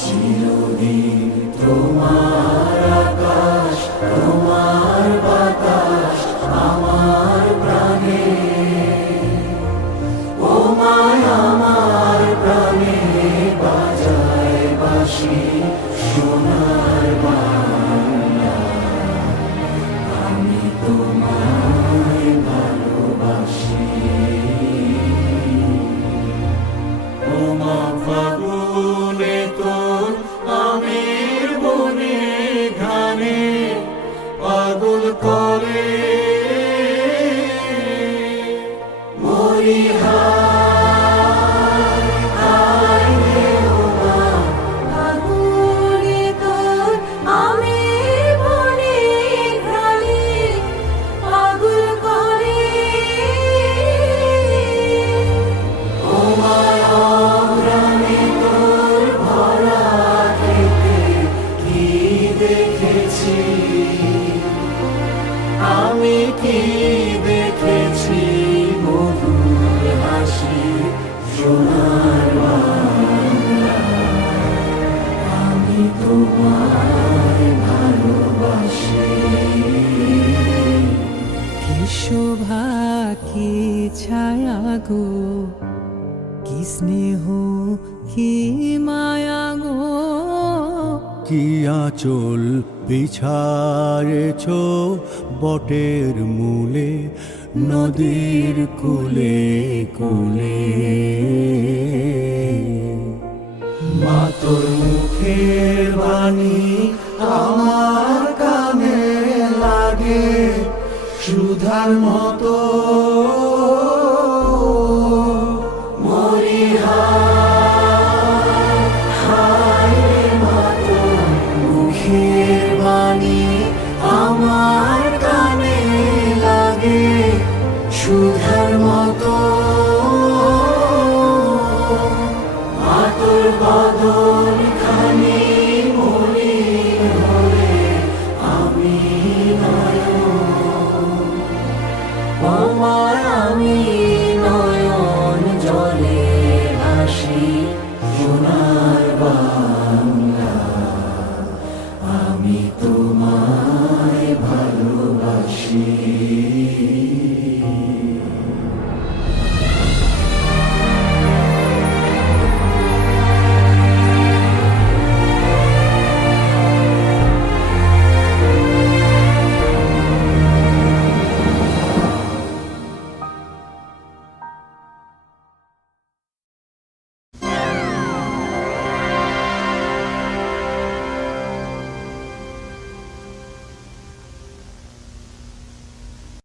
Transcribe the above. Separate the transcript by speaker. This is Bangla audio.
Speaker 1: চিরদিন তোমার পাগল করে। মরি হায় আমি কি দেখেছি মধুর হাসি? সোনার আমি ভালোবাসি।
Speaker 2: কি শোভা, কি ছায়া গো? কি স্নেহ, কি গো
Speaker 3: কি আঁচল বিছারেছ বটের মূলে, নদীর কুলে কুলে।
Speaker 1: মা তোর মুখের বাণী আমার কানে লাগে, সুধার মতো আমি তোমায়